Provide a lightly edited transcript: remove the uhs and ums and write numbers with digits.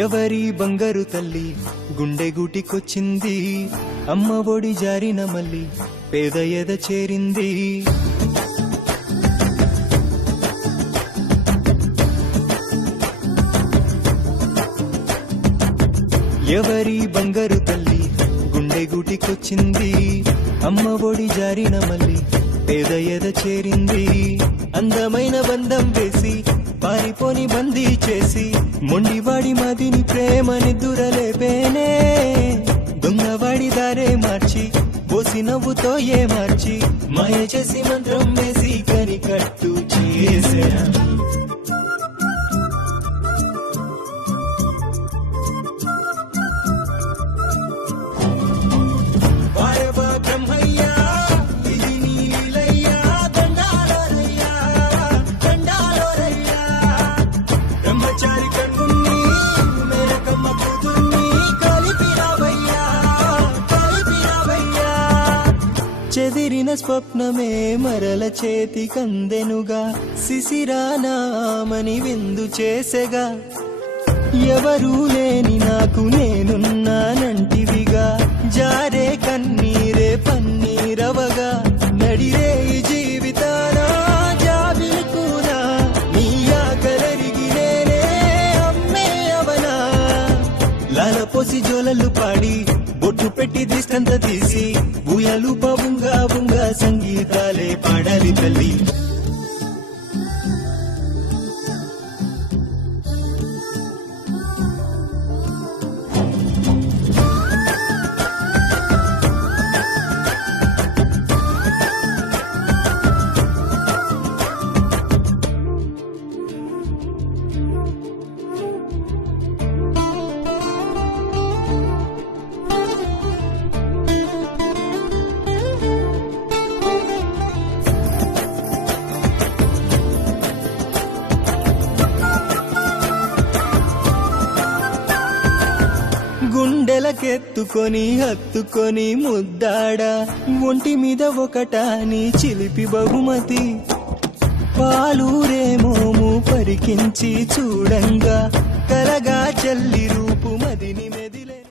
ఎవరి బంగారు తల్లి గుండె గూటికొచ్చింది, అమ్మ ఒడి జారిన మళ్ళీ పేద ఎద చేరింది. ఎవరి బంగారు తల్లి గుండె గూటికొచ్చింది, అమ్మ ఒడి జారిన మళ్ళీ పేద ఎద చేరింది. అందమైన బంధం వేసి పారిపోని బందీ చేసి మొండివాడి మదిని ప్రేమని దురలేపేనే. దొంగవాడి దారే మార్చి పోసి నవ్వుతో ఏ మార్చి మాయ చేసి మంత్రం వేసి కని కట్టు చేసేనా. చెదిరిన స్వప్నమే మరల చేతి కందెనుగా, శిశిరానామని విందు చేసెగా. ఎవరూ లేని నాకు నేనున్నానంటివిగా, జారే కన్నీరే పన్నీరవగా. నడిరే ఈ జీవితాన జాబిలి కూడా నీ ఆకలరిగి నేనే అమ్మే అవనా. లాలపోసి జోలలు పాడి బొట్టు పెట్టి దిష్టంత తీసి ఊయలు బుంగా బుంగా సంగీతాలే పాడాలి తల్లి. గుండెలకెత్తుకొని హత్తుకొని ముద్దాడా, ఒంటి మీద ఒకటాని చిలిపి బహుమతి. పాలూరేమోము పరికించి చూడంగా కలగా చెల్లి రూప